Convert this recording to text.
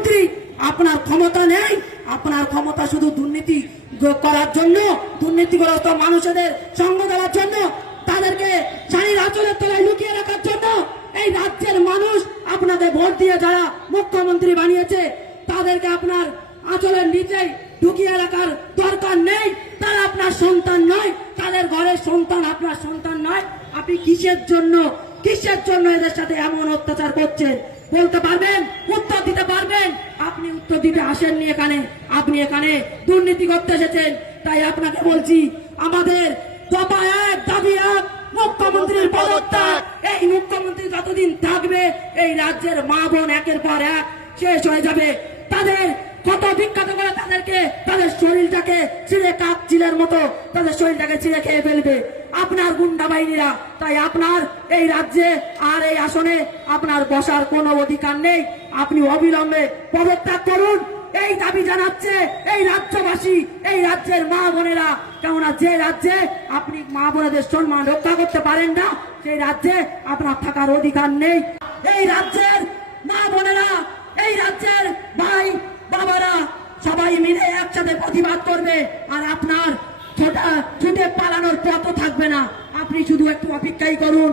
মুখ্যমন্ত্রী আপনার ক্ষমতা নেই। আপনার ক্ষমতা শুধু দুর্নীতি করার জন্য, দুর্নীতিগ্রস্ত মানুষদের সঙ্গ দেওয়ার জন্য, তাদেরকে শাড়ির আচলের তলায় লুকিয়ে রাখার জন্য এই রাজ্যের মানুষ আপনাদের ভোট দিয়ে যারা মুখ্যমন্ত্রী বানিয়েছে, তাদেরকে আপনার আচলের নিচেই ঢুকিয়ে রাখার দরকার নেই। তারা আপনার সন্তান নয়, তাদের ঘরের সন্তান আপনার সন্তান নয়। আপনি কিসের জন্য কিসের জন্য এদের সাথে এমন অত্যাচার করছেন? বলতে পারবেন? পারবেন আপনি উত্তর দিতে আসেননি এখানে, আপনি এখানে দুর্নীতি করতে এসেছেন। তাই আপনাকে বলছি, আমাদের মুখ্যমন্ত্রীর পদত্যাগ। এই মুখ্যমন্ত্রী যতদিন থাকবে, এই রাজ্যের মা বোন একের পর এক শেষ হয়ে যাবে। তাদের কত বিখ্যাত করে তাদেরকে, তাদের শরীরটাকে ছিঁড়ে কাক চিলের মতো, তাদের শরীরটাকে ছিঁড়ে খেয়ে ফেলবে। আপনার গুন্ডা বাহিনীরা। তাই আপনার এই রাজ্যে আর এই আসনে আপনার বসার কোনো অধিকার নেই। আপনি অবিলম্বে পদত্যাগ করুন। এই দাবি জানাচ্ছে এই রাজ্যবাসী, এই রাজ্যের মা বোনেরা। কেননা যে রাজ্যে আপনি মা বোনেদের সম্মান রক্ষা করতে পারেন না, সেই রাজ্যে আপনার থাকার অধিকার নেই। এই রাজ্যের মা বোনেরা, এই রাজ্যের ভাই বাবারা সবাই মিলে একসাথে প্রতিবাদ করবে। আর আপনার ছুটে থাকবে না। আপনি শুধু একটু অপেক্ষাই করুন।